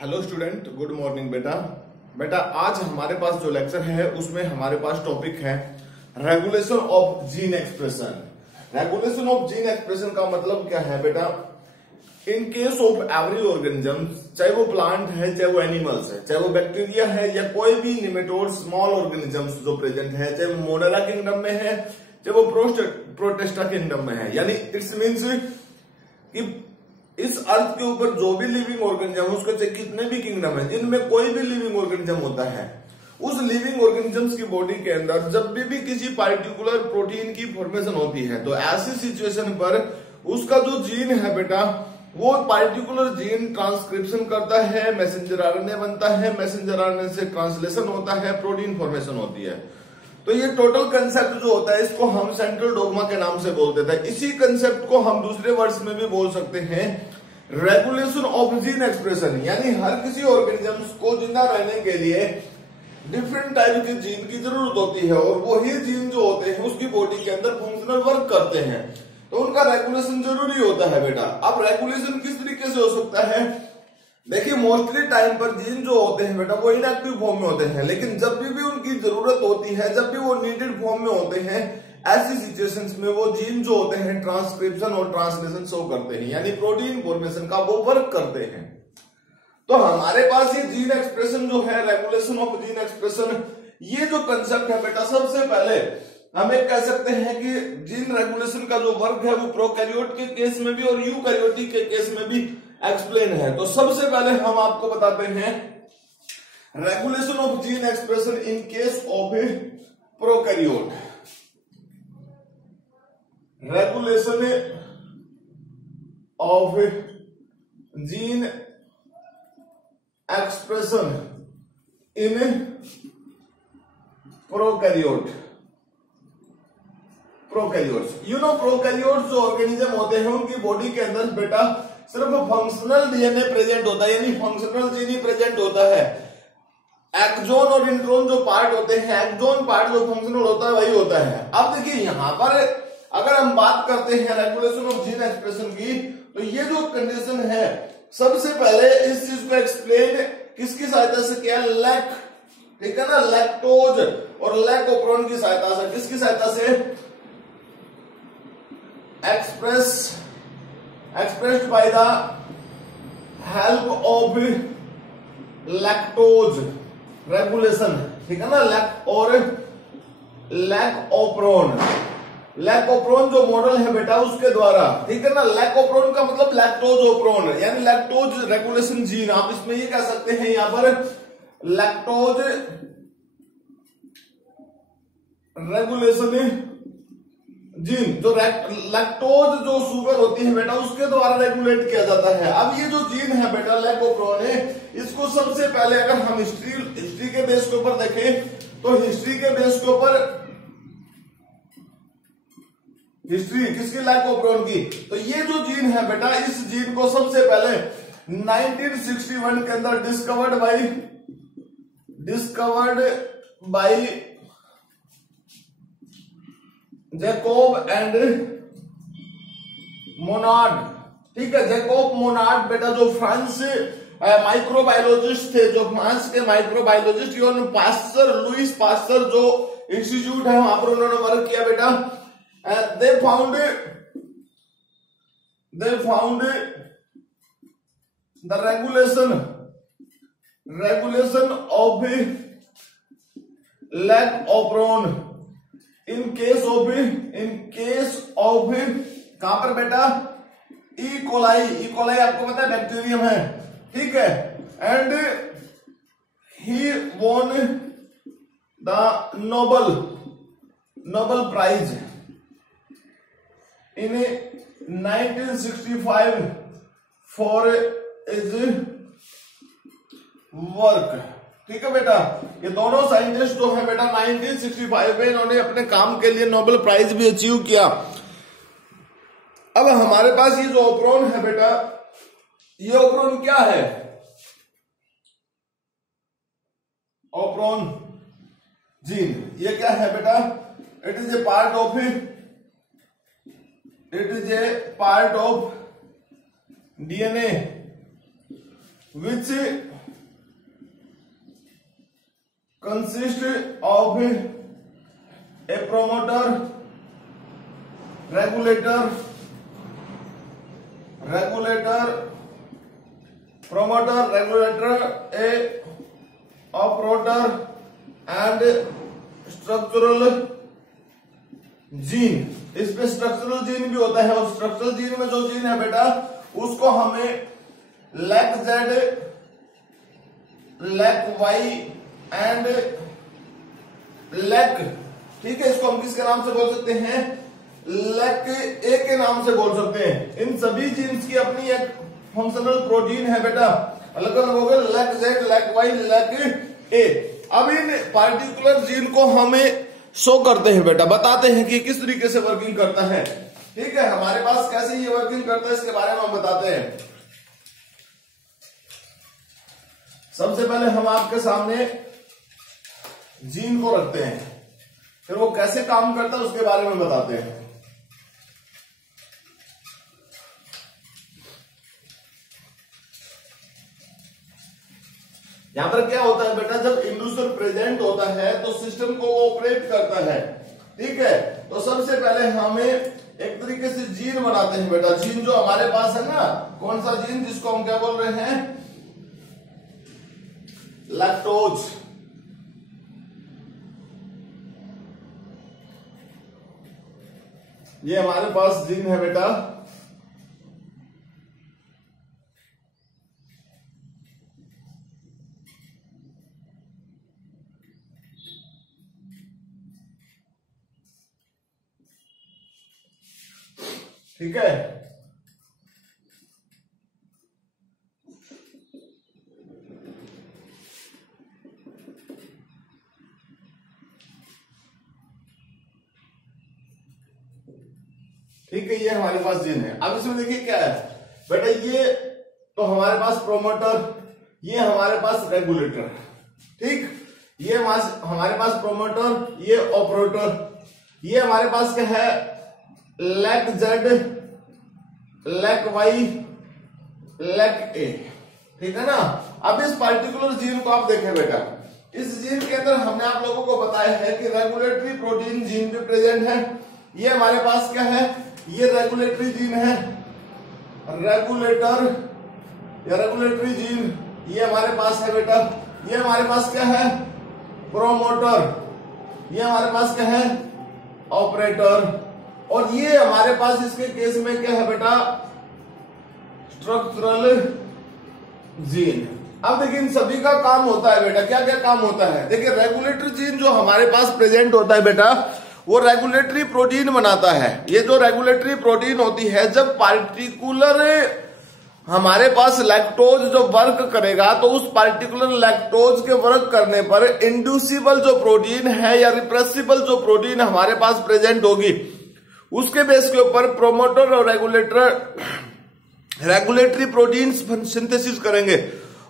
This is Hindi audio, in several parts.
हेलो स्टूडेंट, गुड मॉर्निंग बेटा। बेटा आज हमारे पास जो लेक्चर है उसमें हमारे पास टॉपिक है regulation of gene expression. Regulation of gene expression का मतलब क्या है बेटा? इन केस ऑफ एवरी ऑर्गेनिज्म, चाहे वो प्लांट है, चाहे वो एनिमल्स है, चाहे वो बैक्टीरिया है या कोई भी निमेटोड स्मॉल ऑर्गेनिजम्स जो प्रेजेंट है, चाहे वो मोनेरा किंगडम में है, चाहे वो प्रोटेस्टा किंगडम में है, यानी इट्स मीन्स कि इस अर्थ के ऊपर जो भी लिविंग ऑर्गेनिज्म, उसके चाहे कितने भी किंगडम है, जिनमें कोई भी लिविंग ऑर्गेनिज्म होता है, उस लिविंग ऑर्गेनिजम्स की बॉडी के अंदर जब भी किसी पार्टिकुलर प्रोटीन की फॉर्मेशन होती है, तो ऐसी सिचुएशन पर उसका जो जीन है बेटा, वो पार्टिकुलर जीन ट्रांसक्रिप्शन करता है, मैसेंजर आरएनए बनता है, मैसेंजर आरएनए से ट्रांसलेशन होता है, प्रोटीन फॉर्मेशन होती है। तो ये टोटल कंसेप्ट जो होता है, इसको हम सेंट्रल डोग्मा के नाम से बोल देते हैं। इसी कंसेप्ट को हम दूसरे वर्ड्स में भी बोल सकते हैं रेगुलेशन ऑफ जीन एक्सप्रेशन, यानी हर किसी ऑर्गेनिजम्स को जिंदा रहने के लिए डिफरेंट टाइप के जीन की जरूरत होती है, और वही जीन जो होते हैं उसकी बॉडी के अंदर फंक्शनल वर्क करते हैं, तो उनका रेगुलेशन जरूरी होता है बेटा। अब रेगुलेशन किस तरीके से हो सकता है? देखिए, मोस्टली टाइम पर जीन जो होते हैं बेटा वो इनएक्टिव फॉर्म में होते हैं, लेकिन जब भी उनकी जरूरत होती है, जब भी वो नीडेड फॉर्म में होते हैं, ऐसी सिचुएशंस में वो जीन जो होते हैं ट्रांसक्रिप्शन और ट्रांसलेशन शो करते हैं, यानी प्रोटीन फॉर्मेशन का वो वर्क करते हैं। तो हमारे पास ये जीन एक्सप्रेशन जो है, रेगुलेशन ऑफ जीन एक्सप्रेशन, ये जो कंसेप्ट है बेटा, सबसे पहले हम एक कह सकते हैं कि जीन रेगुलेशन का जो वर्क है वो प्रोकैरियोट के केस में भी और यूकैरियोटिक के केस में भी एक्सप्लेन है। तो सबसे पहले हम आपको बताते हैं regulation of gene expression in case of prokaryote. Regulation of gene expression in prokaryote. Prokaryotes, you know, prokaryotes जो ऑर्गेनिज्म होते हैं उनकी बॉडी के अंदर बेटा सिर्फ फंक्शनल डीएनए प्रेजेंट होता है, यानी फंक्शनल जीन ही प्रेजेंट होता है। एक्सोन और इंट्रोन जो पार्ट होते हैं, एक्सोन पार्ट जो फंक्शनल होता है वही होता है। अब देखिए, यहां पर अगर हम बात करते हैं रेगुलेशन ऑफ जीन एक्सप्रेशन की, तो ये जो कंडीशन है, सबसे पहले इस चीज को एक्सप्लेन किसकी सहायता से किया? लैक, ठीक है ना, लैक्टोज और लैकोप्रोन की सहायता से। किसकी सहायता से? expressed by the help of lactose regulation, ठीक है ना, लैकोप्रोन। लैकोप्रोन जो मॉडल है बेटा उसके द्वारा, ठीक है ना, लैकोप्रोन का मतलब लैक्टोजोप्रोन, यानी लैक्टोज रेगुलेशन जीन, आप इसमें ये कह सकते हैं यहां पर लैक्टोज रेगुलेशन जीन, जो लैक्टोज जो शुगर होती है बेटा उसके द्वारा रेगुलेट किया जाता है। अब ये जो जीन है बेटा लैकोप्रोन है, इसको सबसे पहले अगर हम हिस्ट्री के बेस के ऊपर देखें, तो हिस्ट्री के बेस के ऊपर हिस्ट्री किसकी? लैकोप्रोन की। तो ये जो जीन है बेटा, इस जीन को सबसे पहले 1961 के अंदर discovered by Jacob and Monod, ठीक है। जैकोब मोनार्ड बेटा जो फ्रांस माइक्रोबायोलॉजिस्ट थे, जो फ्रांस के माइक्रोबायोलॉजिस्ट, पास्चर, लुइस पास्चर जो इंस्टीट्यूट है वहां पर उन्होंने वर्क किया बेटा। they found the regulation of lactopron in case of कहां पर बेटा? ई कोलाई आपको पता है बैक्टीरियम है, ठीक है। And he won the Nobel prize in 1965 for his work, ठीक है बेटा। ये दोनों साइंटिस्ट जो है बेटा 1965 में इन्होंने अपने काम के लिए नोबेल प्राइज भी अचीव किया। अब हमारे पास ये जो ओप्रोन है बेटा, ये ओप्रोन क्या है? ओप्रोन जीन, ये क्या है बेटा? It is a part of it is a part of DNA which consist of A promoter, regulator, A operator and structural gene. इसमें स्ट्रक्चरल जीन भी होता है, और स्ट्रक्चरल जीन में जो जीन है बेटा उसको हमें lac Z, lac Y and lac, ठीक है, इसको हम किसके नाम से बोल सकते हैं, लैक ए के नाम से बोल सकते हैं। इन सभी जीन्स की अपनी एक फंक्शनल प्रोटीन है बेटा, अलग अलग हो गए, lac Z, lac Y, lac A. अब इन पार्टिकुलर जीन को हमें शो करते हैं बेटा, बताते हैं कि किस तरीके से वर्किंग करता है। ठीक है, हमारे पास कैसे ये वर्किंग करता है इसके बारे में हम बताते हैं। सबसे पहले हम आपके सामने जीन को रखते हैं, फिर वो कैसे काम करता है उसके बारे में बताते हैं। यहां पर क्या होता है बेटा, जब इंड्यूसर प्रेजेंट होता है तो सिस्टम को वो ऑपरेट करता है। ठीक है, तो सबसे पहले हमें एक तरीके से जीन बनाते हैं बेटा। जीन जो हमारे पास है ना, कौन सा जीन, जिसको हम क्या बोल रहे हैं, लैक्टोज। ये हमारे पास जीन है बेटा, ठीक है। ठीक है, ये हमारे पास जीन है। अब इसमें देखिए क्या है बेटा, ये तो हमारे पास प्रोमोटर, ये हमारे पास रेगुलेटर, ठीक, ये हमारे पास प्रोमोटर, ये ऑपरेटर, ये हमारे पास क्या है, lac Z, lac Y, lac A, ठीक है ना। अब इस पार्टिकुलर जीन को आप देखें बेटा, इस जीन के अंदर हमने आप लोगों को बताया है कि रेगुलेटरी प्रोटीन जीन भी प्रेजेंट है। ये हमारे पास क्या है, ये रेगुलेटरी जीन है, रेगुलेटर या रेगुलेटरी जीन, ये हमारे पास है बेटा। ये हमारे पास क्या है, प्रोमोटर, ये हमारे पास क्या है, ऑपरेटर, और ये हमारे पास इसके केस में क्या है बेटा, स्ट्रक्चरल जीन। अब देखिए इन सभी का काम होता है बेटा, क्या क्या काम होता है। देखिए रेगुलेटरी जीन जो हमारे पास प्रेजेंट होता है बेटा, वो रेगुलेटरी प्रोटीन बनाता है। ये जो रेगुलेटरी प्रोटीन होती है, जब पार्टिकुलर हमारे पास लैक्टोज जो वर्क करेगा, तो उस पार्टिकुलर लैक्टोज के वर्क करने पर इंड्यूसिबल जो प्रोटीन है या रिप्रेसिबल जो प्रोटीन हमारे पास प्रेजेंट होगी, उसके बेस के ऊपर प्रोमोटर और रेगुलेटरी प्रोटीन सिंथेसिस करेंगे।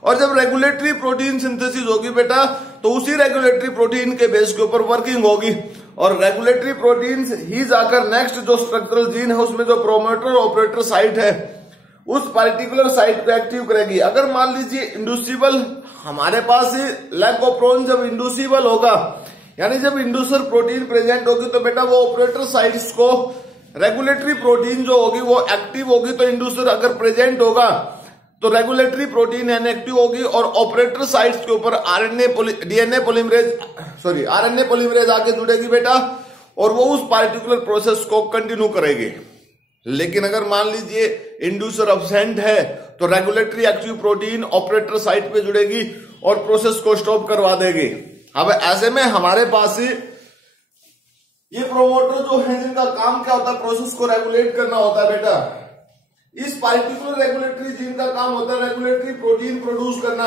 और जब रेगुलेटरी प्रोटीन सिंथेसिस होगी बेटा, तो उसी रेगुलेटरी प्रोटीन के बेस के ऊपर वर्किंग होगी, और रेगुलेटरी प्रोटीन ही जाकर नेक्स्ट जो स्ट्रक्चरल जीन है उसमें जो प्रोमोटर ऑपरेटर साइट है, उस पार्टिकुलर साइट को एक्टिव करेगी। अगर मान लीजिए इंड्यूसिबल हमारे पास लैकोप्रोन जब इंड्यूसिबल होगा, यानी जब इंड्यूसर प्रोटीन प्रेजेंट होगी, तो बेटा वो ऑपरेटर साइट्स को रेगुलेटरी प्रोटीन जो होगी वो एक्टिव होगी। तो इंड्यूसर अगर प्रेजेंट होगा तो रेगुलेटरी प्रोटीन इनएक्टिव होगी, और ऑपरेटर साइट्स के ऊपर आरएनए पॉलीमरेज आके जुड़ेगी बेटा, और वो उस पार्टिकुलर प्रोसेस को कंटिन्यू करेगी। लेकिन अगर मान लीजिए इंड्यूसर एब्सेंट है, तो regulatory active protein operator site पे जुड़ेगी और प्रोसेस को स्टॉप करवा देगी। अब ऐसे में हमारे पास ये प्रोमोटर जो है, जिनका काम क्या होता है, प्रोसेस को रेगुलेट करना होता है बेटा। इस पार्टिकुलर रेगुलेटरी जीन का काम होता है रेगुलेटरी प्रोटीन प्रोड्यूस करना।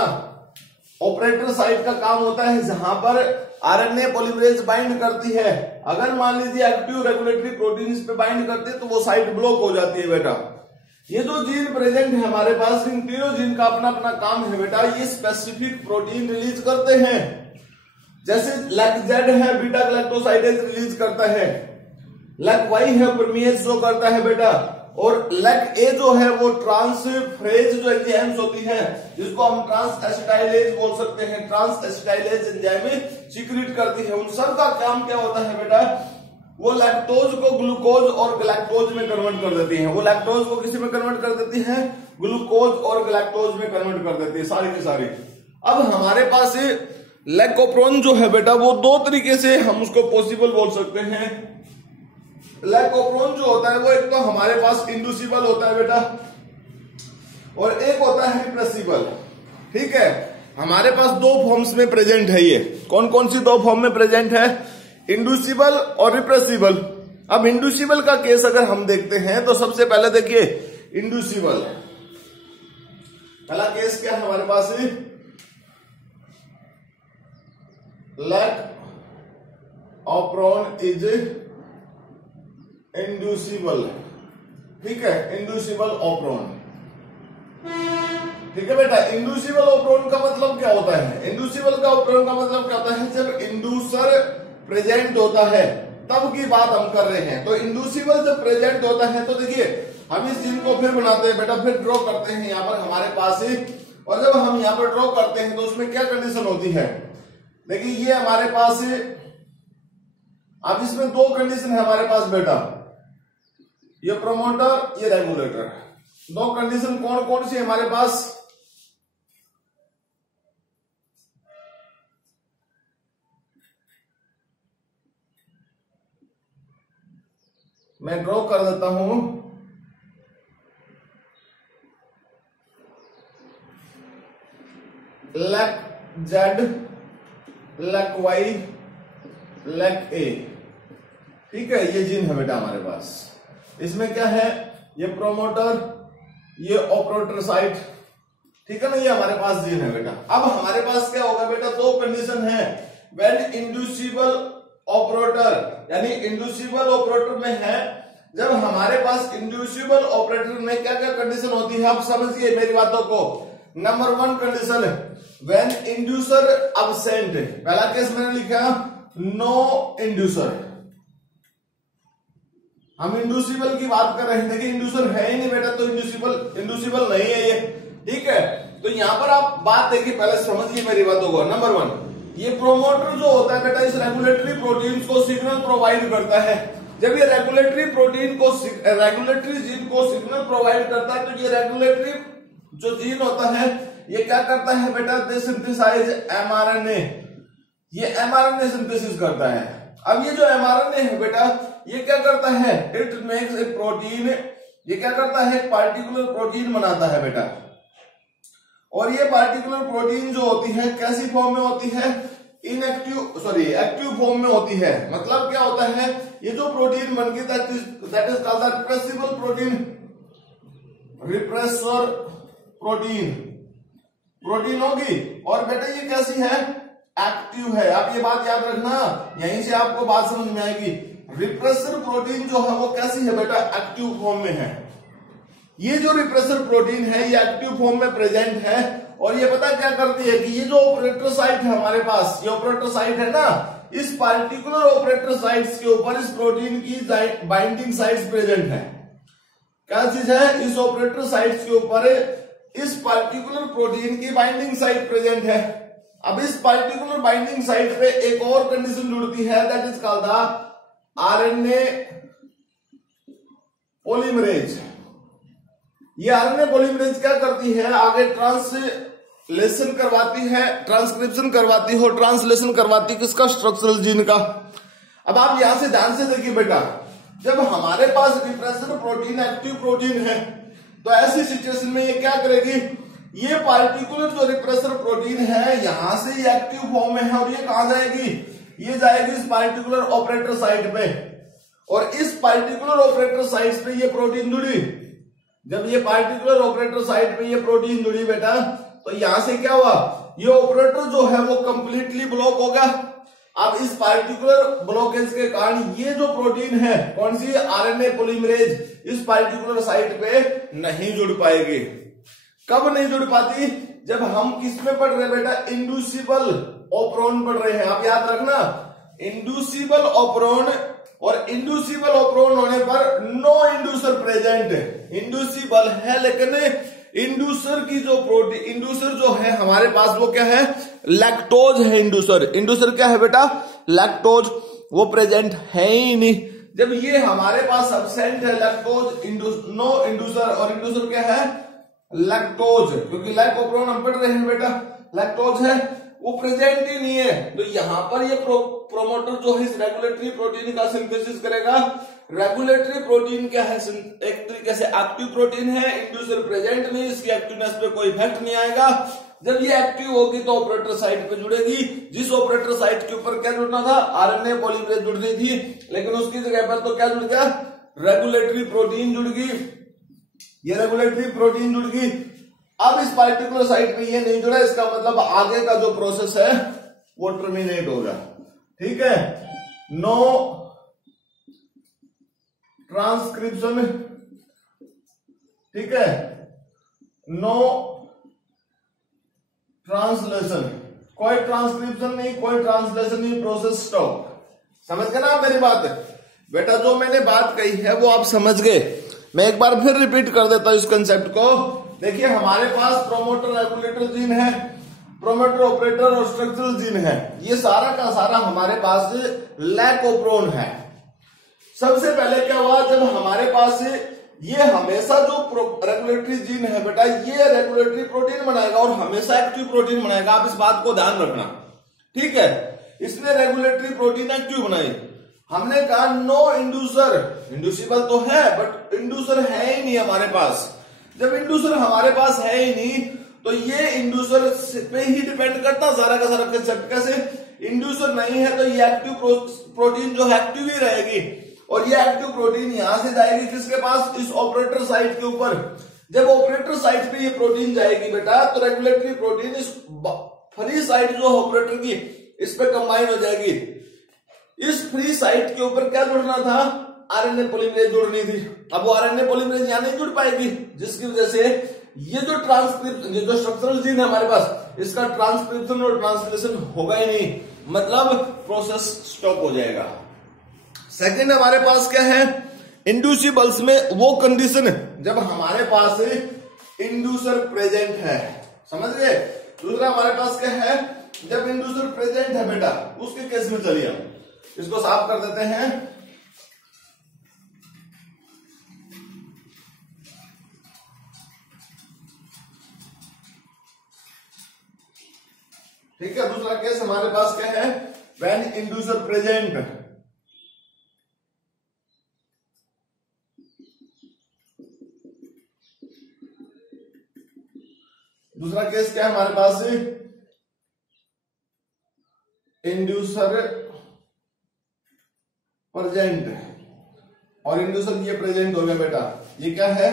ऑपरेटर साइट का काम होता है जहां पर आरएनए पॉलीमरेज बाइंड करती है। अगर मान लीजिए एक्टिव रेगुलेटरी प्रोटीन पे बाइंड करते हैं तो वो साइट ब्लॉक हो जाती है बेटा। ये जो जीन प्रेजेंट है हमारे पास, इन तीनों जीन का अपना अपना काम है बेटा। ये स्पेसिफिक प्रोटीन रिलीज करते हैं, जैसे लैक जेड है बीटा गैलेक्टोसाइडेज रिलीज करता है, लैक वाई है परमीएज शो करता है बेटा, और लेक ए जो है वो ट्रांसफरेज जो एंजाइम्स होती है, जिसको हम ट्रांस एसिटाइलेज बोल सकते हैं, ट्रांस एसिटाइलेज एंजाइम सीक्रेट करती है। उन सब का काम क्या होता है बेटा, वो लैक्टोज को ग्लूकोज और गैलेक्टोज में कन्वर्ट कर देती है। वो लैक्टोज को किसी में कन्वर्ट कर देती है, ग्लूकोज और गैलेक्टोज में कन्वर्ट कर देती है सारी की सारी। अब हमारे पास लैकोप्रोन जो है बेटा, वो दो तरीके से हम उसको पॉसिबल बोल सकते हैं। लैकोप्रोन जो होता है वो एक तो हमारे पास इंड्यूसिबल होता है बेटा, और एक होता है रिप्रेसिबल। ठीक है, हमारे पास दो फॉर्म्स में प्रेजेंट है। ये कौन कौन सी दो फॉर्म में प्रेजेंट है, इंड्यूसिबल और रिप्रेसिबल। अब इंड्यूसिबल का केस अगर हम देखते हैं तो सबसे पहले देखिए इंड्यूसिबल, पहला केस क्या है हमारे पास, लैकोप्रोन इज इंड्यूसिबल। ठीक है, इंड्यूसिबल ओप्रोन। ठीक है बेटा, इंड्यूसिबल ओप्रोन का मतलब क्या होता है, इंड्यूसिबल का ओप्रोन का मतलब क्या होता है, जब इंड्यूसर प्रेजेंट होता है तब की बात हम कर रहे हैं। तो इंड्यूसिबल जब प्रेजेंट होता है तो देखिए हम इस चीज को फिर बनाते हैं बेटा, फिर ड्रॉ करते हैं यहां पर हमारे पास ही। और जब हम यहां पर ड्रॉ करते हैं तो उसमें क्या कंडीशन होती है, देखिए ये हमारे पास, अब इसमें दो कंडीशन है हमारे पास बेटा, ये प्रोमोटर ये रेगुलेटर। दो कंडीशन कौन कौन सी हमारे पास, मैं ड्रॉ कर देता हूं। Lac Z, lac Y, lac A. ठीक है, ये जीन है बेटा हमारे पास। इसमें क्या है, ये प्रोमोटर, ये ऑपरेटर साइट। ठीक है ना, ये हमारे पास जीन है बेटा। अब हमारे पास क्या होगा बेटा, दो कंडीशन है। व्हेन इंड्यूसिबल ऑपरेटर, यानी इंड्यूसिबल ऑपरेटर में है, जब हमारे पास इंड्यूसिबल ऑपरेटर में क्या क्या कंडीशन होती है, आप समझिए मेरी बातों को। Number one condition, when inducer absent. पहला केस मैंने लिखा नो इंड्यूसर, हम इंड्यूसिबल की बात कर रहे हैं, देखिए इंड्यूसर है ही नहीं बेटा, तो इंड्यूसिबल नहीं है ये। ठीक है, तो यहां पर आप बात देखिए, पहले समझिए मेरी बातों को। नंबर वन, ये प्रोमोटर जो होता है बेटा, इस रेगुलेटरी प्रोटीन को सिग्नल प्रोवाइड करता है। जब ये रेगुलेटरी प्रोटीन को, रेगुलेटरी जीन को सिग्नल प्रोवाइड करता है, तो ये रेगुलेटरी जो जीन होता है ये क्या करता है बेटा, दे सिंथेसाइज एमआरएनए। ये एमआरएनए सिंथेसिस करता है। अब ये जो एमआरएनए है बेटा, ये क्या करता है, इट मेक्स ए प्रोटीन। ये क्या करता है, पार्टिकुलर प्रोटीन बनाता है बेटा। और ये पार्टिकुलर प्रोटीन जो होती है कैसी फॉर्म में होती है, एक्टिव फॉर्म में होती है। मतलब क्या होता है, ये जो प्रोटीन बन गई that is called repressible protein, repressor protein होगी। और बेटा ये कैसी है, एक्टिव है। आप ये बात याद रखना, यहीं से आपको बात समझ में आएगी। रिप्रेसर प्रोटीन जो है वो कैसी है बेटा, एक्टिव फॉर्म में है। ये जो रिप्रेसर प्रोटीन है ये एक्टिव फॉर्म में प्रेजेंट है। और ये पता क्या करती है कि ये जो ऑपरेटर साइट है हमारे पास, ये ऑपरेटर साइट है ना, इस पार्टिकुलर ऑपरेटर साइट्स के ऊपर इस प्रोटीन की बाइंडिंग साइट्स प्रेजेंट है। क्या चीज है, इस ऑपरेटर साइट्स के ऊपर इस पार्टिकुलर प्रोटीन की बाइंडिंग साइट प्रेजेंट है। अब इस पार्टिकुलर बाइंडिंग साइट पे एक और कंडीशन जुड़ती है, that is called the RNA polymerase. ये आरएनए पॉलीमरेज क्या करती है, आगे ट्रांसलेशन करवाती है, ट्रांसक्रिप्शन करवाती है, ट्रांसलेशन करवाती है किसका, स्ट्रक्चरल जीन का। अब आप यहां से ध्यान से देखिए बेटा, जब हमारे पास रिप्रेसर प्रोटीन एक्टिव प्रोटीन है, तो ऐसी सिचुएशन में ये क्या करेगी, ये पार्टिकुलर जो रिप्रेसर प्रोटीन है यहां से ये एक्टिव फॉर्म में है, और ये कहां जाएगी, ये जाएगी इस पार्टिकुलर ऑपरेटर साइट पे। और इस पार्टिकुलर ऑपरेटर साइट पे ये प्रोटीन जुड़ी। जब ये पार्टिकुलर ऑपरेटर साइट पे ये प्रोटीन जुड़ी बेटा, तो यहां से क्या हुआ, ये ऑपरेटर जो है वो कंप्लीटली ब्लॉक होगा। अब इस पार्टिकुलर ब्लॉकेज के कारण ये जो प्रोटीन है, कौन सी, आरएनए पॉलीमरेज, इस पार्टिकुलर साइट पे नहीं जुड़ पाएगी। कब नहीं जुड़ पाती, जब हम किस में पढ़ रहे हैं बेटा, इंड्यूसिबल ऑपरोन पढ़ रहे हैं। आप याद रखना, इंड्यूसिबल ऑपरोन और इंड्यूसिबल ऑपरोन होने पर नो इंड्यूसर प्रेजेंट। इंड्यूसिबल है लेकिन इंड्यूसर की जो प्रोटीन, इंड्यूसर जो है हमारे पास वो क्या है, लैक्टोज है। इंड्यूसर क्या है बेटा, लैक्टोज, वो प्रेजेंट है ही नहीं। जब ये हमारे पास एब्सेंट है लैक्टोज, नो इंड्यूसर, और इंड्यूसर क्या है, लैक्टोज, क्योंकि लैक ऑपरोन हम पढ़ रहे हैं बेटा, लैक्टोज है, वो प्रेजेंट ही नहीं है। तो यहां पर ये प्रोमोटर जो है इस रेगुलेटरी प्रोटीन का सिंथेसिस करेगा। रेगुलेटरी प्रोटीन क्या है, एक तरीके से एक्टिव प्रोटीन है, इंड्यूसर प्रेजेंट नहीं, इसकी एक्टिवनेस पे कोई इफेक्ट नहीं आएगा। जब ये एक्टिव होगी तो ऑपरेटर साइट पे जुड़ेगी। जिस ऑपरेटर साइट के ऊपर क्या जुड़ना था, आरएनए पॉलीमरेज जुड़नी थी, लेकिन उसकी जगह पर तो क्या जुड़ गया, रेगुलेटरी प्रोटीन जुड़ गई। ये रेगुलेटरी प्रोटीन जुड़ गई। अब इस पार्टिकुलर साइट पे ये नहीं जुड़ा, इसका मतलब आगे का जो प्रोसेस है वो टर्मिनेट होगा। ठीक है, नो ट्रांसक्रिप्शन, ठीक है, नो ट्रांसलेशन, कोई ट्रांसक्रिप्शन नहीं, कोई ट्रांसलेशन नहीं, प्रोसेस स्टॉप। समझ गए ना आप मेरी बात? बेटा जो मैंने बात कही है वो आप समझ गए। मैं एक बार फिर रिपीट कर देता हूं इस कंसेप्ट को। देखिए हमारे पास प्रोमोटर रेगुलेटर जीन है, प्रोमोटर ऑपरेटर और स्ट्रक्चरल जीन है। ये सारा का सारा हमारे पास लैकोप्रोन है। सबसे पहले क्या हुआ, जब हमारे पास ये हमेशा जो रेगुलेटरी जीन है बेटा, ये रेगुलेटरी प्रोटीन बनाएगा और हमेशा एक्टिव प्रोटीन बनाएगा। आप इस बात को ध्यान रखना, ठीक है। इसने रेगुलेटरी प्रोटीन एक्टिव बनाई। हमने कहा नो इंड्यूसर, इंड्यूसिबल तो है बट इंड्यूसर है ही नहीं हमारे पास। जब इंड्यूसर हमारे पास है ही नहीं तो ये इंड्यूसर पे ही डिपेंड करता सारा का सारा कंसेप्ट। कैसे, इंड्यूसर नहीं है तो ये एक्टिव प्रोटीन जो है एक्टिव ही रहेगी, और ये एक्टिव प्रोटीन यहां से जाएगी किसके पास, इस ऑपरेटर साइट के ऊपर। जब ऑपरेटर साइट पे ये प्रोटीन जाएगी बेटा तो रेगुलेटरी प्रोटीन इस फ्री साइट जो ऑपरेटर की इस पे कंबाइन हो जाएगी। इस फ्री साइट के ऊपर क्या जुड़ना था, आरएनए पॉलीमरेज जुड़नी थी। अब वो आरएनए पॉलीमरेज यहां नहीं जुड़ पाएगी, जिसकी वजह से ये जो ट्रांसक्रिप्शन, ये जो स्ट्रक्चरल जीन है हमारे पास, इसका ट्रांसक्रिप्शन और ट्रांसलेशन होगा ही नहीं, मतलब प्रोसेस स्टॉप हो जाएगा। सेकंड हमारे पास क्या है, इंड्यूसिबल्स में वो कंडीशन जब हमारे पास इंड्यूसर प्रेजेंट है। समझ गए? दूसरा हमारे पास क्या है, जब इंड्यूसर प्रेजेंट है बेटा, उसके केस में चलिए हम इसको साफ कर देते हैं। ठीक है, दूसरा केस हमारे पास क्या है, व्हेन इंड्यूसर प्रेजेंट। दूसरा केस क्या है हमारे पास, इंड्यूसर प्रेजेंट, और इंड्यूसर ये प्रेजेंट हो गया बेटा। ये क्या है,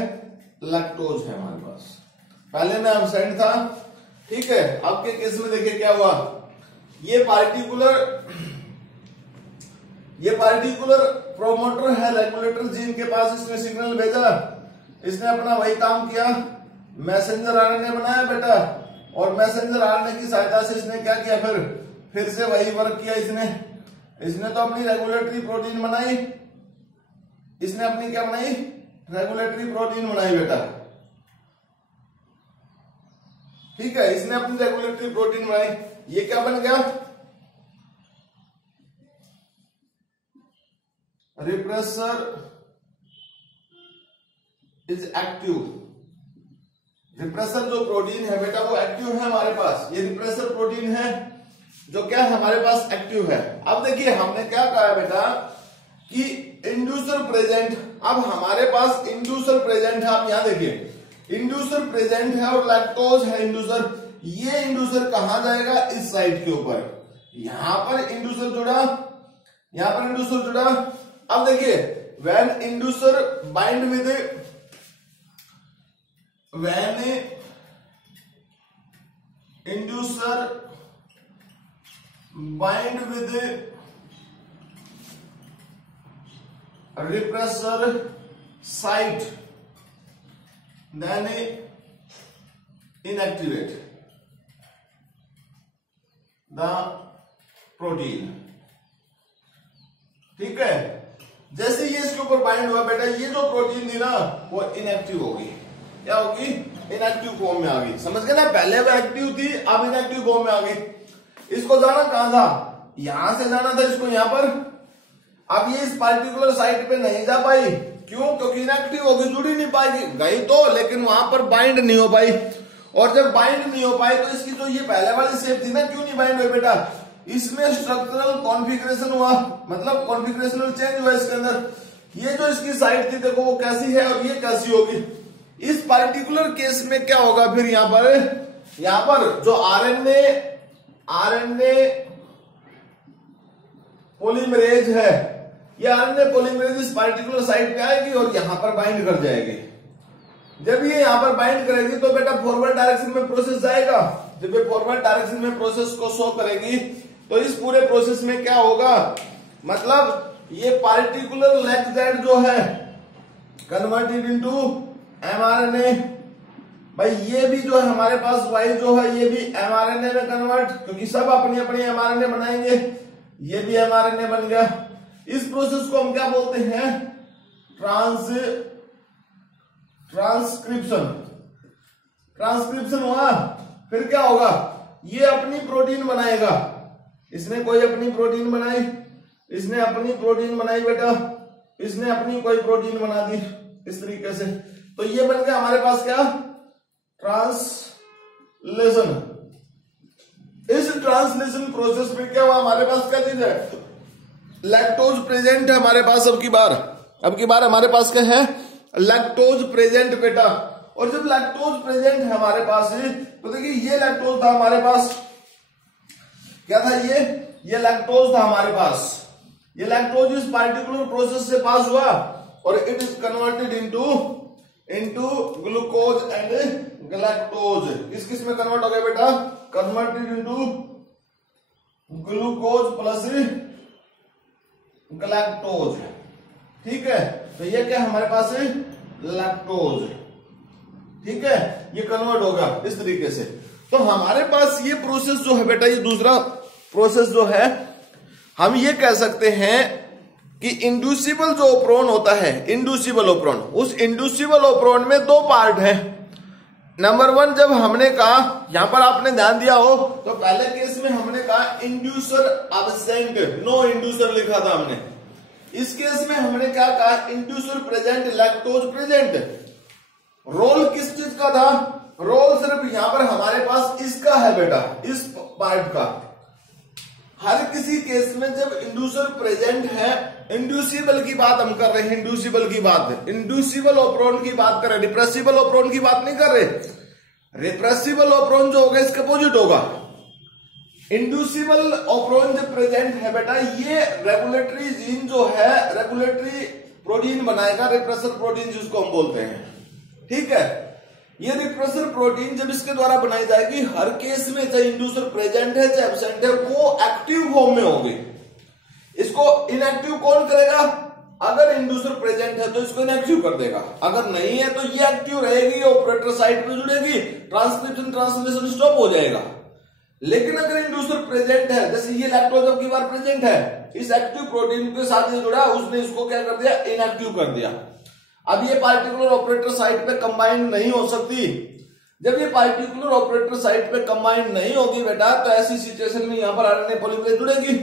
लैक्टोज है हमारे पास। पहले में एब्सेंट था, ठीक है। आपके केस में देखिए क्या हुआ, ये पार्टिकुलर प्रोमोटर है रेगुलेटर जीन के पास, इसने सिग्नल भेजा, इसने अपना वही काम किया, मैसेंजर आरएनए बनाया बेटा, और मैसेंजर आरएनए की सहायता से इसने क्या किया, फिर से वही वर्क किया। इसने तो अपनी रेगुलेटरी प्रोटीन बनाई, इसने अपनी क्या बनाई, रेगुलेटरी प्रोटीन बनाई बेटा, ठीक है। इसने अपनी रेगुलेटरी प्रोटीन बनाई, ये क्या बन गया, रिप्रेसर इज एक्टिव। रिप्रेसर जो प्रोटीन है बेटा वो एक्टिव है हमारे पास। ये रिप्रेसर प्रोटीन है जो क्या हमारे पास एक्टिव है। अब देखिए हमने क्या कहा बेटा कि इंड्यूसर प्रेजेंट। अब हमारे पास इंड्यूसर प्रेजेंट है। आप यहां देखिए इंड्यूसर प्रेजेंट है और लैक्टोज है इंड्यूसर। ये इंड्यूसर कहां जाएगा, इस साइड के ऊपर। यहां पर इंड्यूसर जुड़ा, यहां पर इंड्यूसर जुड़ा। अब देखिए when inducer bind with, when inducer bind with repressor site, then inactivate the protein। ठीक है, जैसे ये इसके ऊपर बाइंड हुआ बेटा, ये जो प्रोटीन थी ना वो इनएक्टिव होगी। क्या होगी? इनएक्टिव फॉर्म में आ गई। समझ गए ना, पहले वो एक्टिव थी, अब इनएक्टिव फॉर्म में आ गई। इसको जाना कहां था? यहां से जाना था इसको यहां पर। अब ये इस पार्टिकुलर साइट पे नहीं जा पाई। क्यों? क्योंकि इनएक्टिव होगी, जुड़ ही नहीं पाएगी। गई तो, लेकिन वहां पर बाइंड नहीं हो पाई। और जब बाइंड नहीं हो पाई तो इसकी जो ये पहले वाली शेप थी ना, क्यों नहीं बाइंड हुई बेटा? इसमें स्ट्रक्चरल कॉन्फ़िगरेशन हुआ, मतलब कॉन्फ़िगरेशनल चेंज हुआ इसके अंदर। ये जो इसकी साइड थी देखो वो कैसी है और ये कैसी होगी। इस पार्टिकुलर केस में क्या होगा फिर यहां पर जो आरएनए पॉलीमरेज है, ये आरएनए पॉलीमरेज इस पार्टिकुलर साइट पे आएगी और यहां पर बाइंड कर जाएगी। जब ये यहां पर बाइंड करेगी तो बेटा फॉरवर्ड डायरेक्शन में प्रोसेस जाएगा। जब ये फॉरवर्ड डायरेक्शन में प्रोसेस को शो करेगी तो इस पूरे प्रोसेस में क्या होगा, मतलब ये पार्टिकुलर लेग जेड जो है कन्वर्टेड इनटू एमआरएनए। भाई ये भी जो है हमारे पास वाई जो है ये भी एमआरएनए में कन्वर्ट, क्योंकि सब अपनी अपनी एमआरएनए बनाएंगे। ये भी एमआरएनए बन गया। इस प्रोसेस को हम क्या बोलते हैं? ट्रांसक्रिप्शन हुआ। फिर क्या होगा? ये अपनी प्रोटीन बनाएगा। इसने कोई अपनी प्रोटीन बनाई, इसने अपनी प्रोटीन बनाई बेटा, इसने अपनी कोई प्रोटीन बना दी इस तरीके से। तो ये बन गया हमारे पास क्या? ट्रांसलेशन। इस ट्रांसलेशन प्रोसेस में क्या हुआ? हमारे पास क्या चीज है? लैक्टोज प्रेजेंट है हमारे पास। अब की बार हमारे पास क्या है? लैक्टोज प्रेजेंट बेटा। और जब लैक्टोज प्रेजेंट है हमारे पास तो देखिए ये लैक्टोज था हमारे पास। क्या था ये लैक्टोज था हमारे पास। ये लैक्टोज इस पार्टिकुलर प्रोसेस से पास हुआ और it is converted into glucose and galactose. किस में कन्वर्ट हो गया बेटा? Converted into glucose plus galactose. ठीक है, तो ये क्या हमारे पास है? लैक्टोज। ठीक है, ये कन्वर्ट होगा इस तरीके से। तो हमारे पास ये प्रोसेस जो है बेटा, ये दूसरा प्रोसेस जो है, हम ये कह सकते हैं कि इंड्यूसिबल जो ओप्रोन होता है, इंड्यूसिबल ओप्रोन, उस इंड्यूसिबल ओप्रोन में दो पार्ट है। नंबर वन, जब हमने कहा, यहां पर आपने ध्यान दिया हो तो पहले केस में हमने कहा इंड्यूसर एब्सेंट, नो इंड्यूसर लिखा था हमने। इस केस में हमने क्या कहा? Inducer present, lactose present. Role किस चीज का था? रोल सिर्फ यहां पर हमारे पास इसका है बेटा, इस पार्ट का। हर किसी केस में जब इंड्यूसर प्रेजेंट है, इंड्यूसिबल की बात हम कर रहे हैं, इंड्यूसिबल की बात, इंड्यूसिबल ओप्रोन की बात कर रहे हैं, रिप्रेसिबल ओप्रोन की बात नहीं कर रहे। रिप्रेसिबल ओप्रोन जो होगा इसका अपोजिट होगा। इंड्यूसिबल ओप्रोन जब प्रेजेंट है बेटा, ये रेगुलेटरी जीन जो है, रेगुलेटरी प्रोटीन बनाएगा, रिप्रेसर प्रोटीन जिसको हम बोलते हैं। ठीक है, ये रिप्रेसर प्रोटीन जब इसके द्वारा बनाई जाएगी, हर केस में चाहे इंड्यूसर प्रेजेंट है चाहे एब्सेंट है, वो एक्टिव फॉर्म में होगी। इसको इनएक्टिव कौन करेगा? अगर इंड्यूसर प्रेजेंट है तो इसको इनएक्टिव कर देगा, अगर नहीं है तो ये एक्टिव रहेगी, ऑपरेटर साइट पे जुड़ेगी, ट्रांसक्रिप्शन ट्रांसलेशन स्टॉप हो जाएगा। लेकिन अगर इंड्यूसर प्रेजेंट है, जैसे ये लैक्टोज अब की बार प्रेजेंट है, इस एक्टिव प्रोटीन के साथ ये जुड़ा, उसने इसको क्या कर दिया? इनएक्टिव कर दिया। अब ये पार्टिकुलर ऑपरेटर साइट पे कंबाइन नहीं हो सकती। जब ये पार्टिकुलर ऑपरेटर साइट पे कंबाइन नहीं होगी बेटा, तो ऐसी सिचुएशन में यहां पर आरएनए पॉलीमरेज जुड़ेगी।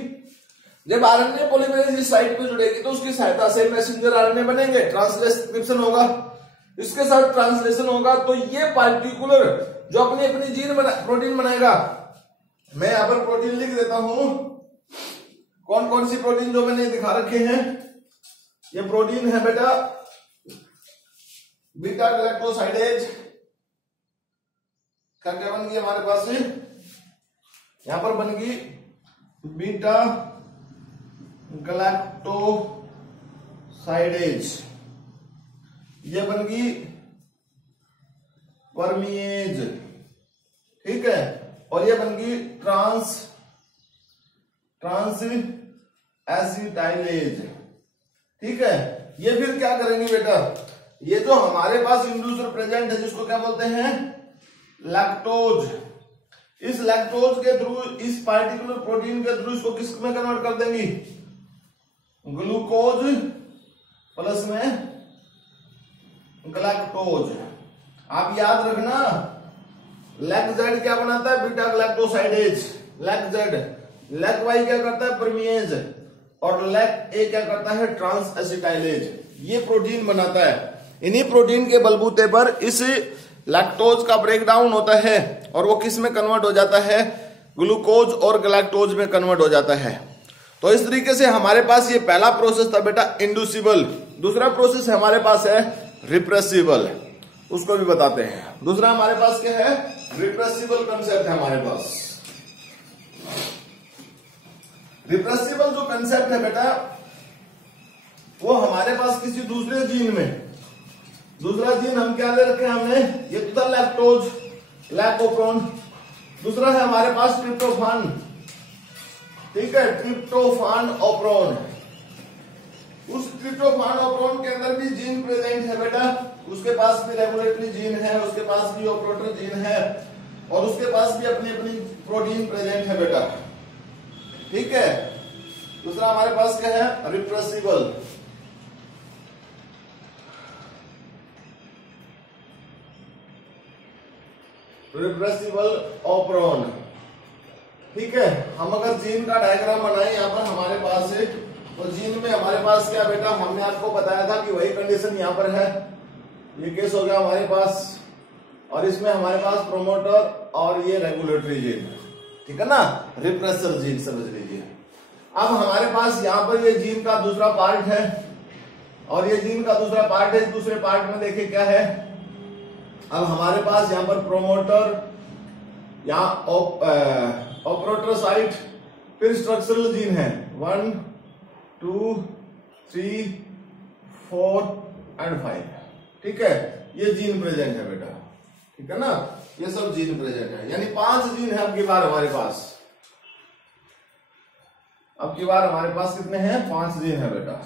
जब आरएनए पॉलीमरेज इस साइट पे जुड़ेगी तो उसकी सहायता से मैसेंजर आरएनए बनेंगे, ट्रांसलेशन होगा, इसके साथ ट्रांसलेशन होगा। तो ये पार्टिकुलर जो अपनी अपनी जीन प्रोटीन बनाएगा। मैं यहां पर प्रोटीन लिख देता हूं, कौन कौन सी प्रोटीन जो मैंने दिखा रखे हैं। ये प्रोटीन है बेटा बीटा गैलेक्टोसाइडेज, क्या बन गई हमारे पास? यहां पर बन गई बीटा गैलेक्टोसाइडेज, ये बन गई परमीएज। ठीक है, और ये बन गई ट्रांस एसिटाइलेज। ठीक है, ये फिर क्या करेंगे बेटा? ये जो हमारे पास इंड्यूसर प्रेजेंट है, जिसको क्या बोलते हैं? लैक्टोज। इस लैक्टोज के थ्रू, इस पार्टिकुलर प्रोटीन के थ्रू इसको किस में कन्वर्ट कर देंगी? ग्लूकोज प्लस में गैलेक्टोज। आप याद रखना लैक जेड क्या बनाता है, beta galactosidase. Lac Z, lac Y क्या करता है, परमिएज, और लैक ए क्या करता है, ट्रांस एसिटाइलेज। ये प्रोटीन बनाता है। इन्हीं प्रोटीन के बलबूते पर इस लैक्टोज का ब्रेकडाउन होता है और वो किस में कन्वर्ट हो जाता है, ग्लूकोज और गैलेक्टोज में कन्वर्ट हो जाता है। तो इस तरीके से हमारे पास ये पहला प्रोसेस था बेटा इंड्यूसिबल। दूसरा प्रोसेस हमारे पास है रिप्रेसिबल, उसको भी बताते हैं। दूसरा हमारे पास क्या है, रिप्रेसिबल कंसेप्ट है हमारे पास। रिप्रेसिबल जो कंसेप्ट है बेटा वो हमारे पास किसी दूसरे जीन में, दूसरा जीन हम क्या ले रखे हैं हमने, ये तो था लैक्टोज, लैकोप्रोन। दूसरा है हमारे पास ट्रिप्टोफान, ठीक है, ट्रिप्टोफान ओप्रोन। उस ट्रिप्टोफान ओप्रोन के अंदर भी जीन प्रेजेंट है बेटा, उसके पास भी रेगुलेटरी जीन है, उसके पास भी ऑपरेटर जीन है, और उसके पास भी अपनी अपनी प्रोटीन प्रेजेंट है बेटा, ठीक है। दूसरा हमारे पास क्या है, रिप्रेसिबल। रिप्रेसिबल ओप्रोन, ठीक है। हम अगर जीन का डायग्राम बनाए यहाँ पर हमारे पास है, तो जीन में हमारे पास क्या बेटा, हमने आपको बताया था कि वही कंडीशन यहाँ पर है। ये केस हो गया हमारे पास, और इसमें हमारे पास प्रोमोटर और ये रेगुलेटरी जीन, ठीक है ना, रिप्रेसर जीन समझ लीजिए। अब हमारे पास यहाँ पर ये जीन का दूसरा पार्ट है और ये जीन का दूसरा पार्ट है। दूसरे पार्ट में देखिए क्या है, अब हमारे पास यहाँ पर प्रोमोटर, यहाँ ऑपरेटर साइट, फिर स्ट्रक्चरल जीन है 1 2 3 4 एंड 5, ठीक है। ये जीन प्रेजेंट है बेटा, ठीक है ना, ये सब जीन प्रेजेंट है, यानी 5 जीन है अब की बार हमारे पास। अब की बार हमारे पास कितने हैं, 5 जीन है बेटा,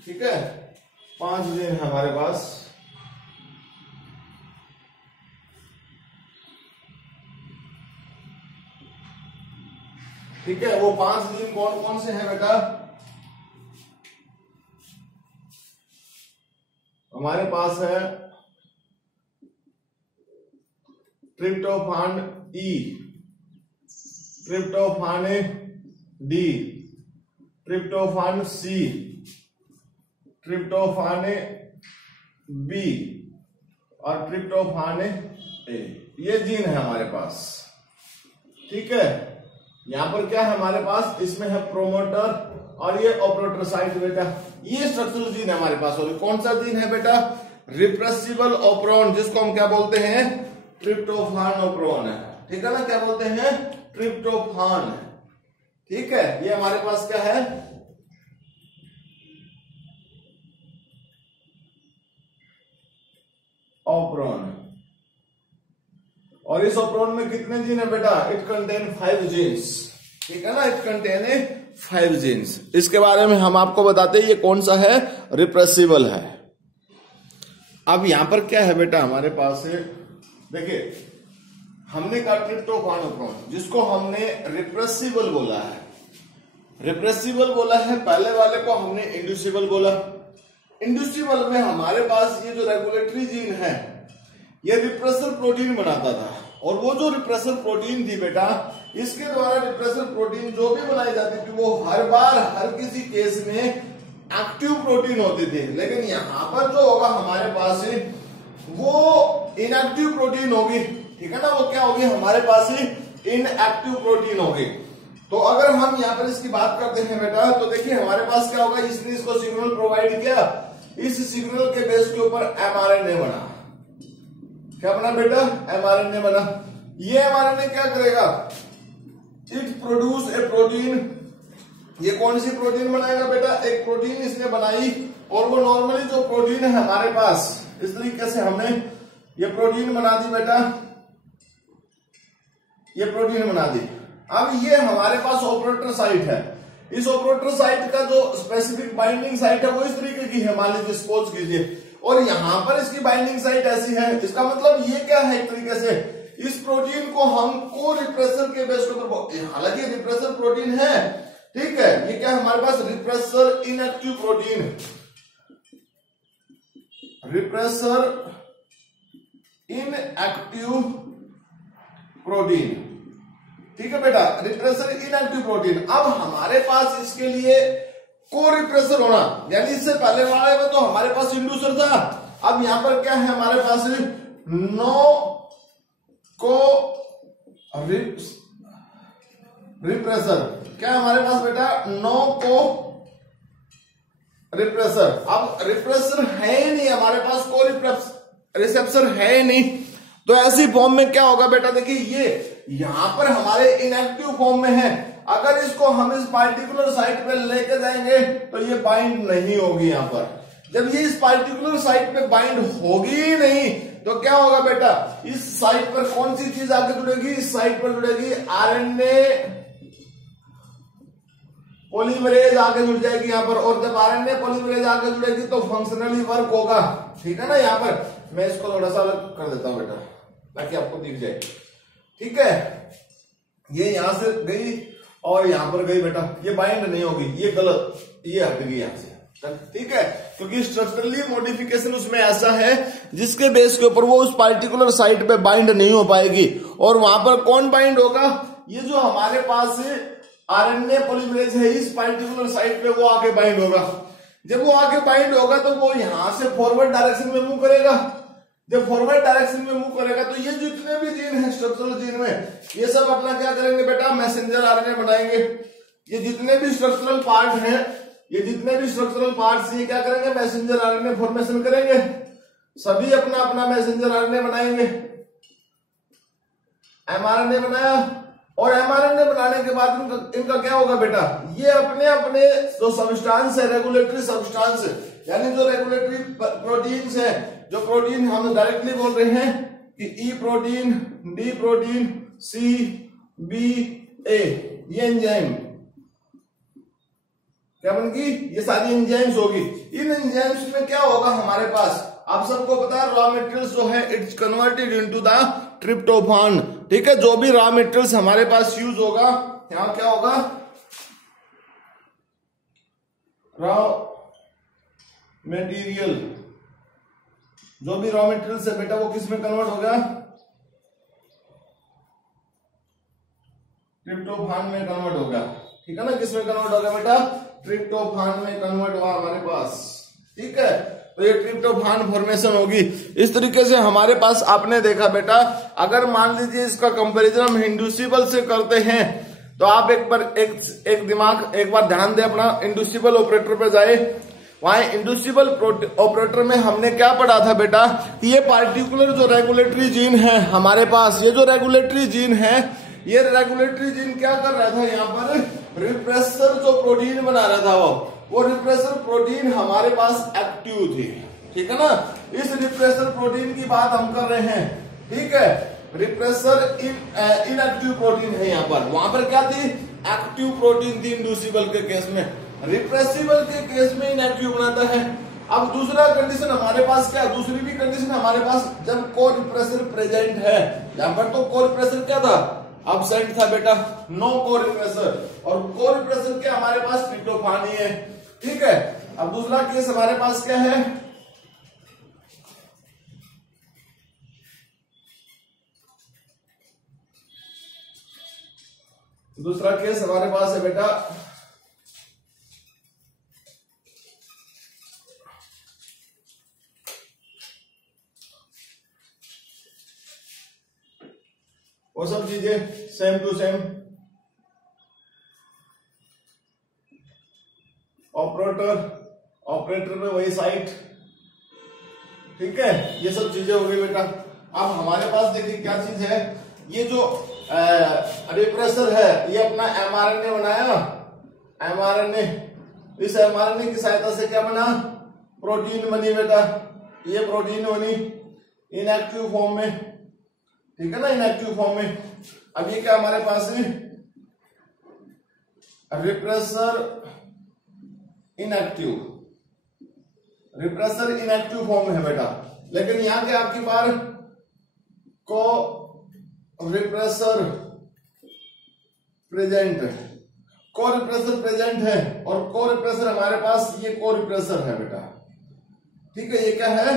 ठीक है। 5 जीन है हमारे पास। ठीक है, वो 5 जीन कौन कौन से हैं बेटा, हमारे पास है ट्रिप्टोफान ई, ट्रिप्टोफान डी, ट्रिप्टोफान सी, ट्रिप्टोफान बी और ट्रिप्टोफान ए। ये जीन है हमारे पास, ठीक है। यहां पर क्या है हमारे पास, इसमें है प्रोमोटर और ये ऑपरेटर साइट बेटा। ये स्ट्रक्चरल जीन है हमारे पास। और कौन सा जीन है बेटा, रिप्रेसिबल ओप्रोन, जिसको हम क्या बोलते हैं, ट्रिप्टोफान ओप्रोन है, ठीक है ना, क्या बोलते हैं, ट्रिप्टोफान, ठीक है। ये हमारे पास क्या है, ओप्रोन। और इस ओप्रोन में कितने जीन है बेटा, इट कंटेन 5 जीन्स, ठीक है ना, इट कंटेन 5 जीन्स। इसके बारे में हम आपको बताते हैं ये कौन सा है, रिप्रेसिबल है। अब यहां पर क्या है बेटा हमारे पास है, देखिए हमने कहा ट्रिप्टोफान ओप्रोन, जिसको हमने रिप्रेसिबल बोला है, रिप्रेसिबल बोला है। पहले वाले को हमने इंड्यूसिबल बोला। इंड्यूसिबल में हमारे पास ये जो रेगुलेटरी जीन है ये रिप्रेसर प्रोटीन बनाता था, और वो जो रिप्रेसर प्रोटीन थी बेटा, इसके द्वारा रिप्रेसर प्रोटीन जो भी बनाई जाती थी वो हर बार हर किसी केस में एक्टिव प्रोटीन होती थी। लेकिन यहां पर जो होगा हमारे पास वो इनएक्टिव प्रोटीन होगी, ठीक है ना, वो क्या होगी हमारे पास इनएक्टिव प्रोटीन होगी। तो अगर हम यहाँ पर इसकी बात करते हैं बेटा, तो देखिए हमारे पास क्या होगा, इसने इसको सिग्नल प्रोवाइड किया, इस सिग्नल के बेस के ऊपर एमआरएनए बना। क्या बना बेटा, एमआरएनए बना। ये एमआरएनए क्या करेगा, इट प्रोड्यूस ए प्रोटीन। ये कौन सी प्रोटीन बनाएगा बेटा, एक प्रोटीन इसने बनाई, और वो नॉर्मली जो प्रोटीन है हमारे पास, इस तरीके से हमने ये प्रोटीन बना दी बेटा, ये प्रोटीन बना दी। अब ये हमारे पास ऑपरेटर साइट है। इस ऑपरेटर साइट का जो स्पेसिफिक बाइंडिंग साइट है वो इस तरीके की है, मान लीजिए सपोज कीजिए, और यहां पर इसकी बाइंडिंग साइट ऐसी है। इसका मतलब ये क्या है, एक तरीके से इस प्रोटीन को हम को रिप्रेसर के बेस के ऊपर, हालांकि रिप्रेसर प्रोटीन है ठीक है, ये क्या है हमारे पास repressor inactive protein, repressor inactive protein. ठीक है बेटा, रिप्रेसर इनएक्टिव प्रोटीन। अब हमारे पास इसके लिए को रिप्रेसर होना, यानी इससे पहले वाले में तो हमारे पास इंड्यूसर था, अब यहां पर क्या है हमारे पास नो को रिप्रेसर। क्या है हमारे पास बेटा, नो को रिप्रेसर। अब रिप्रेसर है ही नहीं हमारे पास, को रिसेप्टर है ही नहीं, तो ऐसी फॉर्म में क्या होगा बेटा, देखिए ये यहां पर हमारे इनएक्टिव फॉर्म में है, अगर इसको हम इस पार्टिकुलर साइट पे लेके जाएंगे तो ये बाइंड नहीं होगी यहां पर। जब ये इस पार्टिकुलर साइट पे बाइंड होगी ही नहीं तो क्या होगा बेटा, इस साइट पर कौन सी चीज आगे जुड़ेगी, इस साइट पर जुड़ेगी आरएनए पॉलीमरेज आगे जुड़ जाएगी यहां पर, और जब आरएनए पॉलीमरेज आगे जुड़ेगी तो फंक्शनली वर्क होगा। ठीक है ना, यहां पर मैं इसको थोड़ा सा अलग कर देता हूं बेटा ताकि आपको दिख जाए। ठीक है, ये यहां से गई और यहां पर गई बेटा, ये बाइंड नहीं होगी, ये गलत, ये हट गई यहां से। ठीक है, क्योंकि स्ट्रक्चरली मॉडिफिकेशन उसमें ऐसा है जिसके बेस के ऊपर वो उस पार्टिकुलर साइट पे बाइंड नहीं हो पाएगी, और वहां पर कौन बाइंड होगा, ये जो हमारे पास आरएनए पॉलीमरेज है इस पार्टिकुलर साइट पे वो आके बाइंड होगा। जब वो आके बाइंड होगा तो वो यहां से फॉरवर्ड डायरेक्शन में मूव करेगा। जब फॉरवर्ड डायरेक्शन में मूव करेगा तो ये जितने भी जीन है स्ट्रक्चरल जीन में, ये सब अपना क्या करेंगे बेटा, मैसेंजर आरएनए बनाएंगे। ये जितने भी स्ट्रक्चरल पार्ट हैं, ये जितने भी स्ट्रक्चरल पार्ट्स ये क्या करेंगे, मैसेंजर आरएनए फॉर्मेशन करेंगे, सभी अपना अपना मैसेंजर आरएनए बनाएंगे। एमआरएनए बनाया, और एमआरएनए बनाने के बाद इनका क्या होगा बेटा, ये अपने अपने जो सब्सटेंस है, रेगुलेटरी सब्सटेंस, यानी जो रेगुलेटरी प्रोटीन्स है, जो प्रोटीन हम डायरेक्टली बोल रहे हैं कि ई प्रोटीन, डी प्रोटीन, सी, बी, ए, ये एंजाइम क्या बनेगी, ये सारी एंजाइम्स होगी। इन एंजाइम्स में क्या होगा हमारे पास, आप सबको पता है रॉ मटेरियल्स जो है it's converted into the tryptophan. ठीक है, जो भी रॉ मटेरियल्स हमारे पास यूज होगा, यहां क्या होगा, रॉ मटेरियल, जो भी रॉ मटेरियल्स है बेटा वो किस में कन्वर्ट होगा, ट्रिप्टोफान में कन्वर्ट होगा। ठीक है ना, किस में कन्वर्ट होगा बेटा, ट्रिप्टोफान में कन्वर्ट हुआ हमारे पास। ठीक है, तो ये ट्रिप्टोफान फॉर्मेशन होगी। इस तरीके से हमारे पास आपने देखा बेटा, अगर मान लीजिए इसका कंपैरिजन हम इंड्यूसिबल से करते हैं तो आप एक बार ध्यान दें अपना, इंड्यूसिबल ऑपरेटर पे जाए, वहां इंड्यूसिबल ऑपरेटर में हमने क्या पढ़ा था बेटा, ये पार्टिकुलर जो रेगुलेटरी जीन है हमारे पास, ये जो रेगुलेटरी जीन है, ये रेगुलेटरी जीन क्या कर रहा था, यहाँ पर रिप्रेसर जो प्रोटीन बना रहा था वो रिप्रेसर प्रोटीन हमारे पास एक्टिव थी। ठीक है ना, इस रिप्रेसर प्रोटीन की बात हम कर रहे हैं। ठीक है, रिप्रेसर इनएक्टिव प्रोटीन है यहाँ पर, वहां पर क्या थी, एक्टिव प्रोटीन थी इंड्यूसिबल के केस में, रिप्रेसिबल के केस में इनएक्टिव बनाता है। अब दूसरा कंडीशन हमारे पास क्या, दूसरी भी कंडीशन हमारे पास, जब को रिप्रेसर प्रेजेंट है, यहाँ पर तो को रिप्रेसर क्या था, अब्सेंट था बेटा, नो को रिप्रेसर, और को रिप्रेसर के हमारे पास ट्रिप्टोफान ही है। ठीक है, अब दूसरा केस हमारे पास क्या है, दूसरा केस हमारे पास है बेटा वो सब चीजें सेम टू सेम, ऑपरेटर में वही साइट। ठीक है, ये सब चीजें हो गई बेटा। अब हमारे पास देखिए क्या चीज है, ये जो रिप्रेसर है ये अपना एमआरएनए बनाया, एमआरएनए, इस एमआरएनए की सहायता से क्या बना, प्रोटीन बनी बेटा, ये प्रोटीन बनी इनएक्टिव फॉर्म में। ठीक है ना, इनएक्टिव फॉर्म में। अब ये क्या हमारे पास है, repressor inactive, repressor inactive form में है बेटा, लेकिन यहां के आपकी बार को रिप्रेसर प्रेजेंट, को रिप्रेसर प्रेजेंट है, और को रिप्रेसर हमारे पास ये को रिप्रेसर है बेटा, ठीक है। ये क्या है,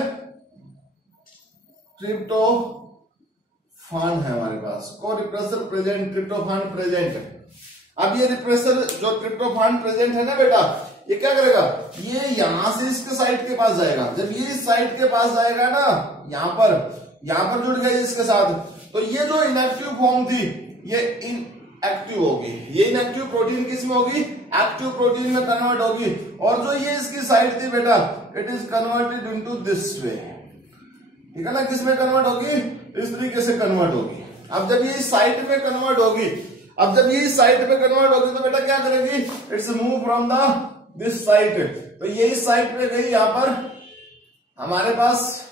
ट्रिप्टोफान है हमारे पास, को रिप्रेसर प्रेजेंट, ट्रिप्टोफान प्रेजेंट। अब ये रिप्रेसर जो ट्रिप्टोफान प्रेजेंट है ना बेटा, ये क्या करेगा, ये यहां से इसके साइट के पास जाएगा। जब ये इस साइट के पास जाएगा ना, यहां पर जुड़ गया इसके साथ, तो ये जो इनएक्टिव फॉर्म थी ये इनएक्टिव होगी। ये इनएक्टिव प्रोटीन किस में होगी, एक्टिव प्रोटीन में कन्वर्ट होगी। और जो ये इसकी साइट थी बेटा, it is converted into this way, ठीक है ना। किस में कन्वर्ट होगी, इस तरीके से कन्वर्ट होगी। अब जब ये साइट में कन्वर्ट होगी, तो बेटा क्या करेगी, it's move from the this site, तो ये इस साइट पे गई, यहां पर हमारे पास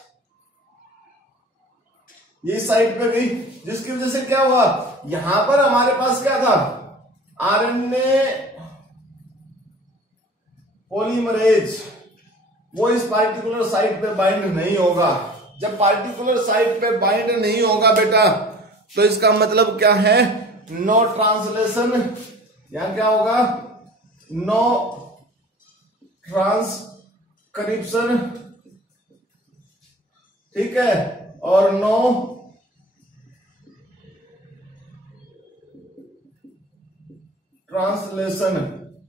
ये साइट पे गई, जिसकी वजह से क्या हुआ, यहां पर हमारे पास क्या था, आरएनए पॉलीमरेज, वो इस पार्टिकुलर साइट पे बाइंड नहीं होगा। जब पार्टिकुलर साइट पे बाइंड नहीं होगा बेटा, तो इसका मतलब क्या है, नो ट्रांसलेशन, यहां क्या होगा, नो ट्रांसक्रिप्शन, ठीक है, और नो ट्रांसलेशन,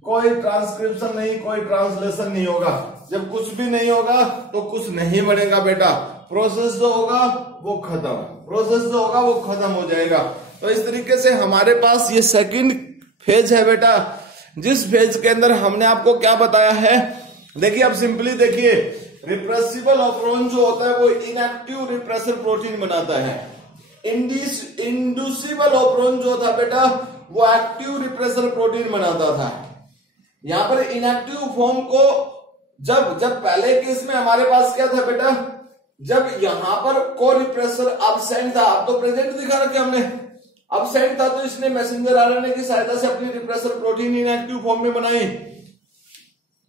कोई ट्रांसक्रिप्शन नहीं, कोई ट्रांसलेशन नहीं होगा। जब कुछ भी नहीं होगा तो कुछ नहीं बनेगा बेटा, प्रोसेस जो होगा वो खत्म हो जाएगा। तो इस तरीके से हमारे पास ये सेकंड फेज है बेटा, जिस फेज के अंदर हमने आपको क्या बताया है, देखिए अब सिंपली देखिए, रिप्रेसिबल ऑपरेंड जो होता है वो इनएक्टिव रिप्रेसर प्रोटीन बनाता है। इंड्यूसिबल ऑपरेंड जो था बेटा, वो एक्टिव रिप्रेसर प्रोटीन बनाता था। यहां पर इनएक्टिव फॉर्म को जब पहले केस में हमारे पास क्या था बेटा, जब यहां पर को रिप्रेसर अब्सेंट था, अब तो प्रेजेंट दिखा रखे हमने, अब्सेंट था, तो इसने मैसेंजर आरएनए की सहायता से अपनी रिप्रेसर प्रोटीन इनएक्टिव फॉर्म में बनाई।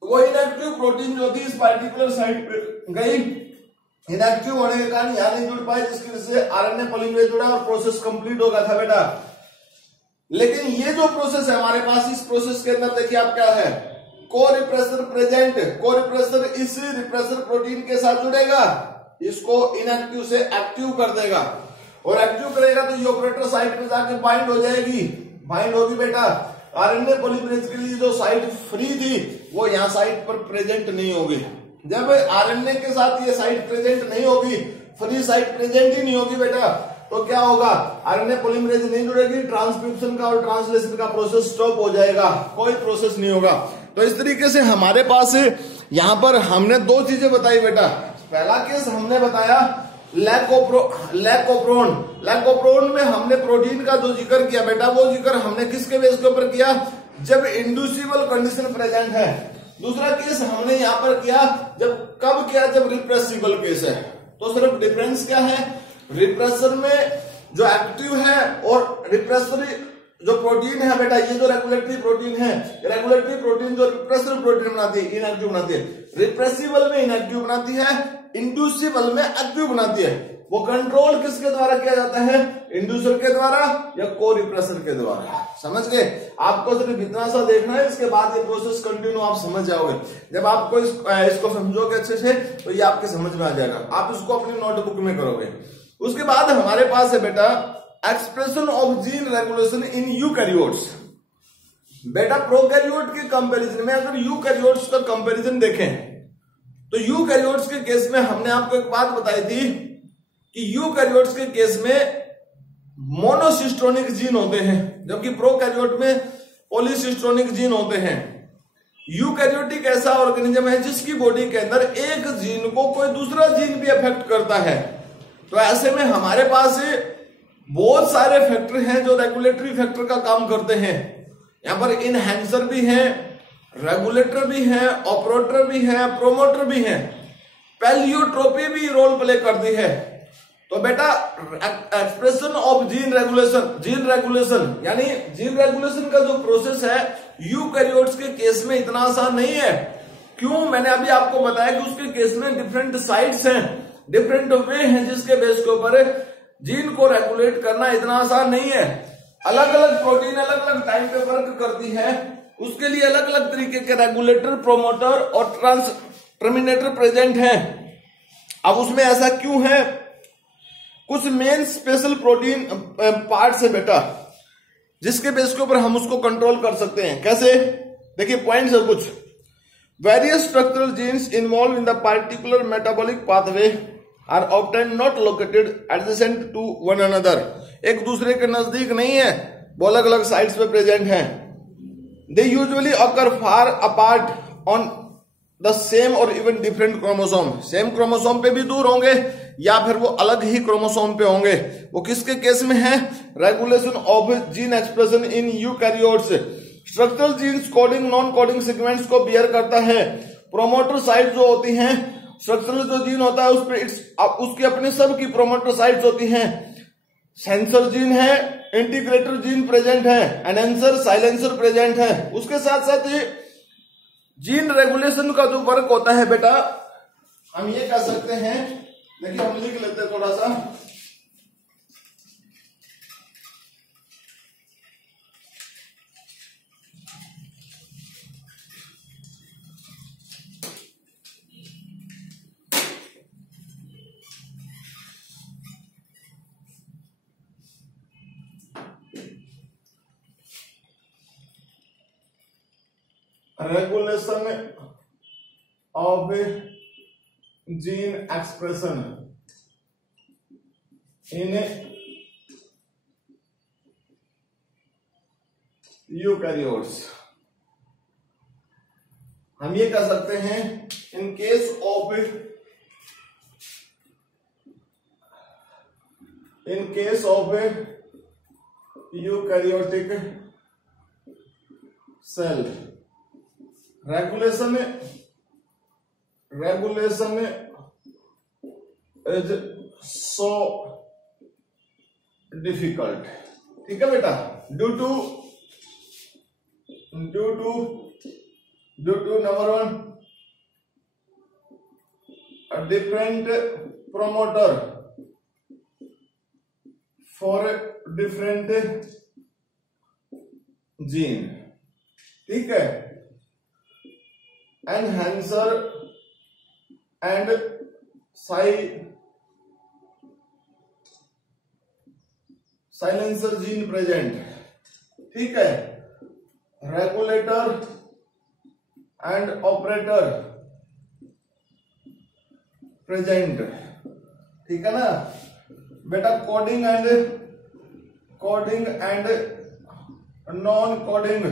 वो इनएक्टिव प्रोटीन जो थी इस पार्टिकुलर साइट पे गई, इनएक्टिव होने के कारण यहां नहीं जुड़ पाई, जिसकी वजह से आरएनए पॉलीमरेज जुड़ा और प्रोसेस कंप्लीट हो गया था बेटा। लेकिन ये जो प्रोसेस है हमारे पास, इस प्रोसेस के अंदर देखिए आप क्या है, को रिप्रेसर प्रेजेंट, को रिप्रेसर इस रिप्रेसर प्रोटीन के साथ जुड़ेगा, इसको इनएक्टिव से एक्टिव कर देगा, और एक्टिव करेगा तो ये ऑपरेटर साइट पे जाके बाइंड हो जाएगी, बाइंड होगी बेटा। आरएनए पॉलीमरेज के लिए जो साइट फ्री थी वो यहाँ साइट पर प्रेजेंट नहीं होगी। जब आरएनए के साथ ये साइट प्रेजेंट नहीं होगी, फ्री साइट प्रेजेंट ही नहीं होगी बेटा, तो क्या होगा, आरएनए पॉलीमरेज नहीं जुड़ेगी, ट्रांसक्रिप्शन का और ट्रांसलेशन का प्रोसेस स्टॉप हो जाएगा, कोई प्रोसेस नहीं होगा। तो इस तरीके से हमारे पास यहां पर हमने दो चीजें बताई बेटा। पहला केस हमने बताया लैकोप्रोन में हमने प्रोटीन का जो जिक्र किया बेटा, वो जिक्र हमने किसके बेस के ऊपर किया, जब इंड्यूसिबल कंडीशन प्रेजेंट है। दूसरा केस हमने यहां पर किया, कब किया, जब रिप्रेसिबल केस है। तो सिर्फ डिफरेंस क्या है, रिप्रेसर में जो एक्टिव है और रिप्रेसर जो प्रोटीन है बेटा, ये जो रेगुलेटरी प्रोटीन है, रेगुलेटरी प्रोटीन जो रिप्रेसर प्रोटीन बनाती है, इनएक्टिव बनाती है, रिप्रेसिबल में इनएक्टिव बनाती है, इंड्यूसिबल में एक्टिव बनाती है। वो कंट्रोल किसके द्वारा किया जाता है, इंड्यूसर के द्वारा या को रिप्रेसर के द्वारा। समझ गए, आपको सिर्फ इतना सा देखना है, इसके बाद ये प्रोसेस कंटिन्यू आप समझ जाओगे। जब आपको इसको समझोगे अच्छे से तो ये आपके समझ में आ जाएगा, आप इसको अपनी नोटबुक में करोगे। उसके बाद हमारे पास है बेटा expression of gene regulation in eukaryotes. बेटा प्रोकैरियोट के कंपैरिजन में अगर यूकैरियोट्स का कंपैरिजन देखें तो यूकैरियोट्स के केस में हमने आपको एक बात बताई थी कि यूकैरियोट्स के केस में मोनोसिस्टोनिक जीन होते हैं, जबकि प्रोकैरियोट में पॉलीसिस्टोनिक जीन होते हैं। यूकैरियोटिक ऐसा ऑर्गेनिज्म है जिसकी बॉडी के अंदर एक जीन को कोई दूसरा जीन भी अफेक्ट करता है। तो ऐसे में हमारे पास बहुत सारे फैक्टर हैं जो रेगुलेटरी फैक्टर का काम करते हैं। यहां पर इनहेंसर भी है, रेगुलेटर भी है, ऑपरेटर भी है, प्रोमोटर भी है, पैलियोट्रोपी भी रोल प्ले करती है। तो बेटा एक्सप्रेशन ऑफ जीन रेगुलेशन यानी जीन रेगुलेशन का जो प्रोसेस है यूकैरियोट्स के केस में इतना आसान नहीं है। क्यों, मैंने अभी आपको बताया कि उसके केस में डिफरेंट साइट्स हैं, डिफरेंट वे हैं जिसके बेस के ऊपर जीन को रेगुलेट करना इतना आसान नहीं है। अलग अलग प्रोटीन अलग अलग टाइम पे वर्क करती है, उसके लिए अलग अलग तरीके के रेगुलेटर, प्रोमोटर और टर्मिनेटर प्रेजेंट हैं। अब उसमें ऐसा क्यों है? कुछ मेन स्पेशल प्रोटीन पार्ट्स है बेटा, जिसके बेस के ऊपर हम उसको कंट्रोल कर सकते हैं। कैसे? देखिए पॉइंट्स है कुछ। Various structural genes involve in the particular metabolic pathway are often not located adjacent to one another. एक दूसरे के नजदीक नहीं है, वो अलग अलग साइड्स पे प्रेजेंट हैं। They usually occur far apart on the same और even different chromosome. Same chromosome पे भी दूर होंगे या फिर वो अलग ही क्रोमोसोम पे होंगे। वो किसके केस में है? Regulation of gene expression in eukaryotes. Structural genes coding non coding sequence को बियर करता है। प्रोमोटर साइट जो होती हैं, स्ट्रक्चरल जो जीन होता है उस पर उसकी अपनी सब की प्रोमोटर साइट्स होती हैं। सेंसर जीन है, इंटीग्रेटर जीन प्रेजेंट है, एनहेंसर साइलेंसर प्रेजेंट है। उसके साथ साथ ये जीन रेगुलेशन का जो वर्क होता है बेटा, हम ये कह सकते हैं, देखिए हम लिख लेते हैं थोड़ा सा। Regulation of gene expression in eukaryotes. हम ये कह सकते हैं in case of eukaryotic cell regulation is so difficult. ठीक है बेटा, due to number one, different promoter for different gene. ठीक है, enhancer and silencer gene present. ठीक है, रेगुलेटर एंड ऑपरेटर प्रेजेंट। ठीक है ना बेटा, कोडिंग एंड नॉन कोडिंग,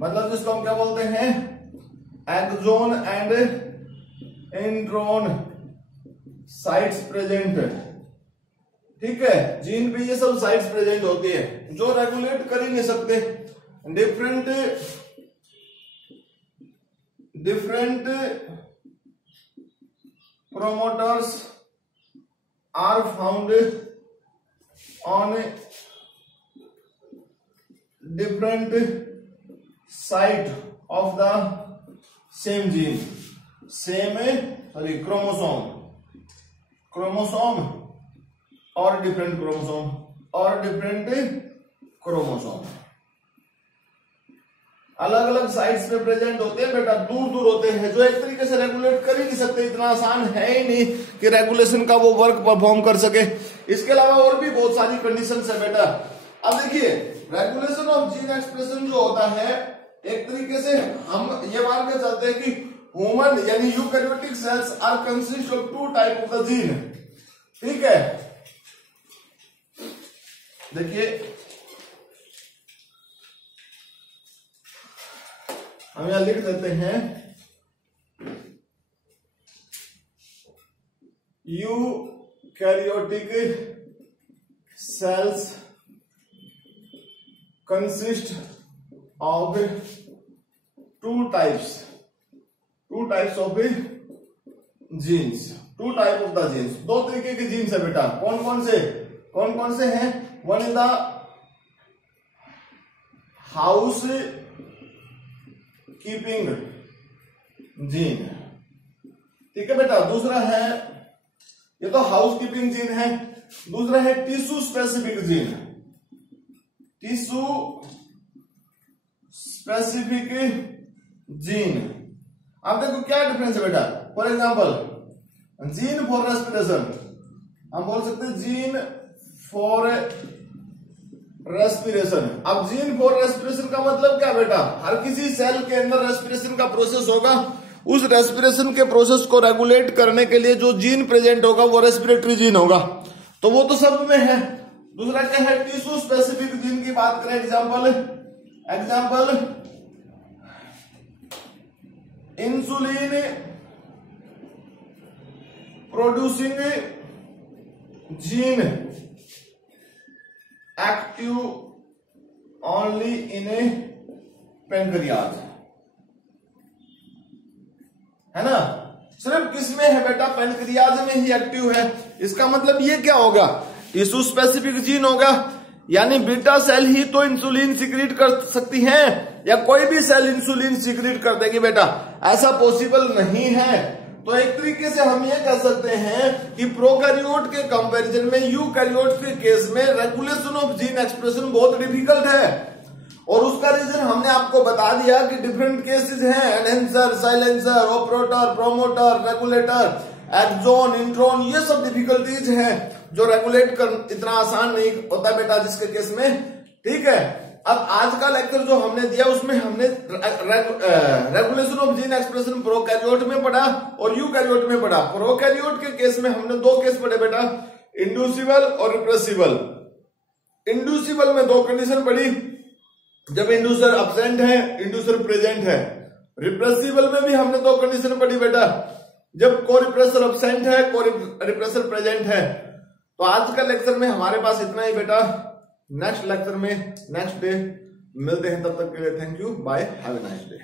मतलब जिसको हम क्या बोलते हैं, exon and intron sites present. ठीक है, जीन पे ये सब साइट्स प्रेजेंट होती है जो रेगुलेट कर ही नहीं सकते। Different promoters are found on different site of the same gene, chromosome or different chromosome अलग अलग साइट्स पे प्रेजेंट होते हैं बेटा, दूर दूर होते हैं, जो एक तरीके से रेगुलेट कर ही नहीं सकते। इतना आसान है ही नहीं कि रेगुलेशन का वो वर्क परफॉर्म कर सके। इसके अलावा और भी बहुत सारी कंडीशंस है बेटा। अब देखिए, रेगुलेशन ऑफ जीन एक्सप्रेशन जो होता है, एक तरीके से हम ये मान के चलते हैं कि ह्यूमन यानी eukaryotic cells are consist of two type of the gene. ठीक है, देखिए हम यहां लिख देते हैं, eukaryotic cells consist of two types of genes, two type of the genes. दो तरीके के जीन्स है बेटा। कौन कौन से हैं? One is the house keeping gene. ठीक है बेटा, दूसरा है, ये तो हाउस कीपिंग जीन है। दूसरा है tissue specific gene. Tissue specific gene. अब देखो क्या डिफरेंस है बेटा। For example gene for respiration, हम बोल सकते हैं जीन फॉर रेस्पिरेशन। अब जीन फॉर रेस्पिरेशन का मतलब क्या बेटा, हर किसी सेल के अंदर रेस्पिरेशन का प्रोसेस होगा, उस रेस्पिरेशन के प्रोसेस को रेगुलेट करने के लिए जो जीन प्रेजेंट होगा वो रेस्पिरेटरी जीन होगा, तो वो तो सब में है। दूसरा क्या है, टिश्यू स्पेसिफिक जीन की बात करें, example insulin producing gene active only in A pancreas, है ना, सिर्फ किसमें है बेटा, पेनक्रियाज में ही एक्टिव है। इसका मतलब ये क्या होगा, टिश्यू स्पेसिफिक जीन होगा, यानी बीटा सेल ही तो इंसुलिन सिक्रीट कर सकती हैं या कोई भी सेल इंसुलिन सिक्रीट कर देगी बेटा, ऐसा पॉसिबल नहीं है। तो एक तरीके से हम ये कह सकते हैं कि प्रोकैरियोट के कंपैरिजन में यूकैरियोट के केस में रेगुलेशन ऑफ जीन एक्सप्रेशन बहुत डिफिकल्ट है, और उसका रीजन हमने आपको बता दिया कि डिफरेंट केसेस हैं, enhancer, silencer, operator, promoter, regulator, exon, intron, ये सब डिफिकल्टीज हैं जो रेगुलेट कर इतना आसान नहीं होता बेटा जिसके केस में, ठीक है। अब आज का लेक्चर जो हमने दिया उसमें हमने regulation of gene expression prokaryote में पढ़ा और यूकैरियोट में पढ़ा। प्रोकैरियोट के केस में हमने दो केस पढ़े बेटा, इंड्यूसिबल और रिप्रेसिबल। इंड्यूसिबल में दो कंडीशन पढ़ी, जब इंड्यूसर अब्सेंट है, इंड्यूसर प्रेजेंट है। रिप्रेसिबल में भी हमने दो कंडीशन पढ़ी बेटा, जब को रिप्रेसर अब्सेंट है, को रिप्रेसर प्रेजेंट है। तो आज का लेक्चर में हमारे पास इतना ही बेटा, नेक्स्ट लेक्चर में नेक्स्ट डे मिलते हैं, तब तक के लिए thank you, bye, have a nice day.